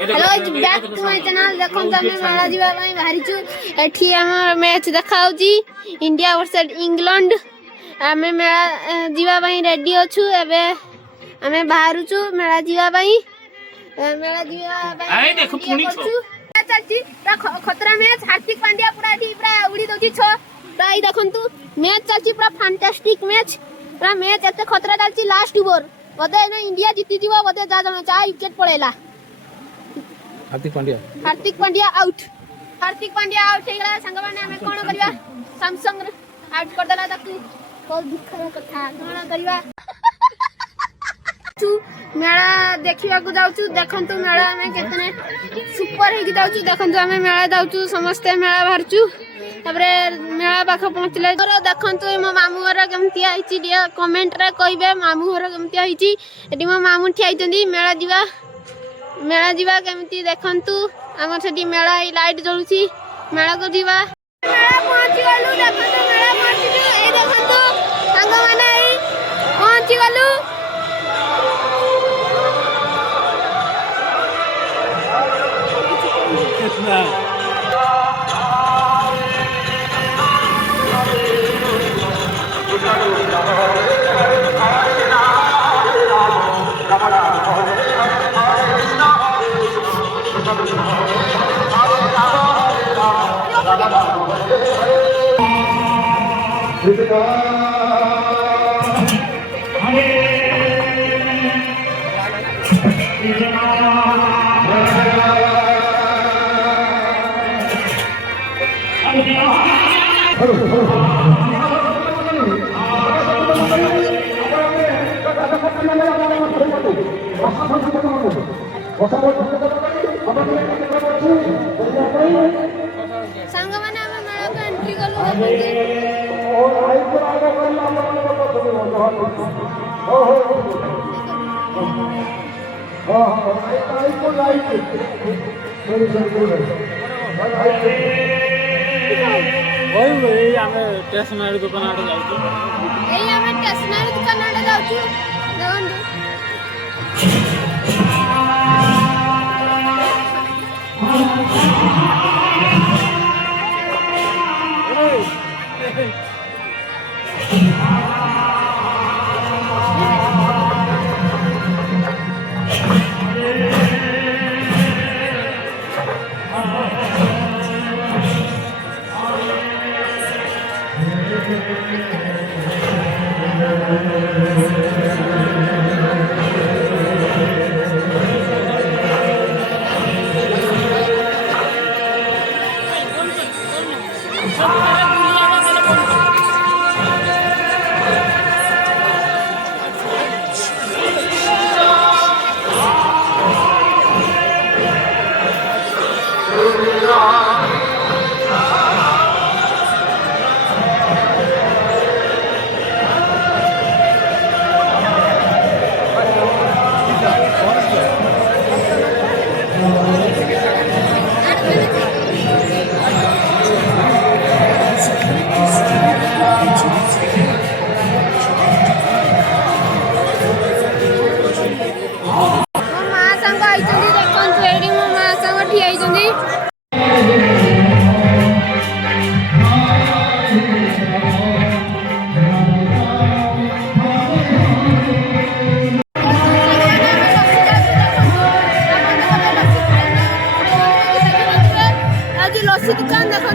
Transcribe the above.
hello back to my channel देखो आम मेला जीवा बाहरी एठी आम मैच देखा इंडिया वर्सेस इंग्लैंड आम मेला जीवा रेडी अच्छु एबे आम बाहर मेला जीवा मेला जीवा चलती खतरा मैच हार्दिक पांड्या पूरा उड़ी दउची छ प्राय देखंतु मैच चलती पूरा फैंटास्टिक मैच पूरा मैच एते खतरा चलती लास्ट ओवर बदे इंडिया जीती जीवा बदे जा जण 4 विकेट पळेला हार्दिक पांड्या आउट हो गला संग माने हमें कोन करबा सैमसंग आउट कर देला ताकू बहुत दुखर कथा कोन करबा मेला देखिया को जाउछु देखंतु मेला में केतने सुपर हे कि जाउछु देखंतु हमें मेला जाउछु समस्त मेला भरछु तबरे मेला पाख पहुंचले और देखंतु मो मामू घर केमती आइची दिया कमेंट रे कहबे मामू घर केमती आइची एडी मो मामू ठियाइचंदी मेला जीवा केमती देखंतु हमर सेठी मेला लाइट जळुची मेला को जीवा मेला पहुंची गलु देखंतु मेला पहुंची ए देखंतु संग माने पहुंची गलु संग माने हम मेला को एंट्री करलु स्टेशनरी दुकान आड़े जाउछु एई हमें स्टेशनरी दुकान आड़े जाउछु देखंतु लस्सी दुकान देखो